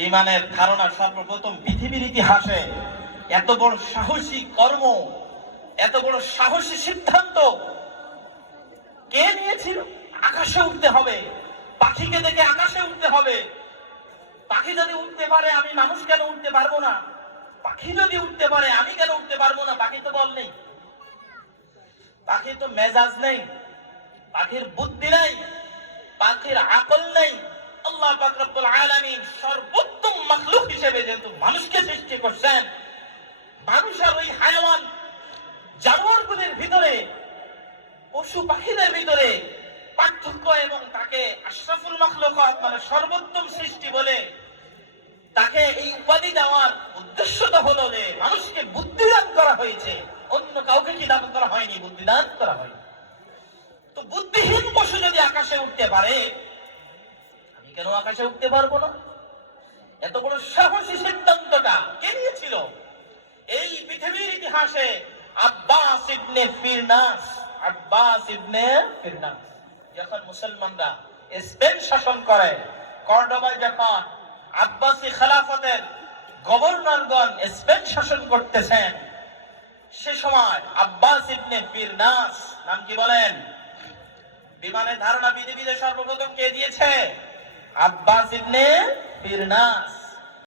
বিমানের ধারণা সর্বপ্রথম পৃথিবীর ইতিহাসে এত বড় সাহসী কর্ম, এত বড় সাহসী সিদ্ধান্ত কে নিয়েছিল? আকাশে উঠতে হবে, পাখিকে দেখে আকাশে উঠতে হবে। পাখি যদি উঠতে পারে আমি মানুষ কেন উঠতে পারবো না? পাখি যদি উঠতে পারে আমি কেন উঠতে পারবো না? পাখি তো বল নেই, পাখির তো মেজাজ নেই, পাখির বুদ্ধি নাই, পাখির আকল নেই। আল্লাহ পাক রব্বুল আলামিন সর্বোত্তম মাখলুক হিসেবে যেহেতু মানুষকে সৃষ্টি করছেন, মানুষ আর ওই হায়াওয়ান জানোয়ারগুলোর ভিতরে, পশু পাখিদের ভিতরে পার্থক্য এবং তাকে আশরাফুল মাখলুকাত মানে সর্বোত্তম সৃষ্টি বলে তাকে এই উপাধি দেওয়ার উদ্দেশ্যটা হলো যে মানুষকে বুদ্ধিদান করা হয়েছে, অন্য কাউকে কি দান করা হয়নি, বুদ্ধিদান করা হয়নি। তো বুদ্ধিহীন পশু যদি আকাশে উঠতে পারে, আমি কেন আকাশে উঠতে পারবো না? এত বড় সাহসী সিদ্ধান্তটা কে নিয়েছিল? এই পৃথিবীর ইতিহাসে আব্বাস ইবনে ফিরনাস, আব্বাস ইবনে ফিরনাস যখন মুসলমানরা স্পেন শাসন করে, কর্ডোবায় যখন আব্বাসী খেলাফতের গভর্নরগণ স্পেন শাসন করতেছেন, সে সময় আব্বাস ইবনে ফিরনাস, নাম কি বলেন? বিমানের ধারণা পৃথিবীতে সর্বপ্রথম কে দিয়েছে? আব্বাস ইবনে ফিরনাস।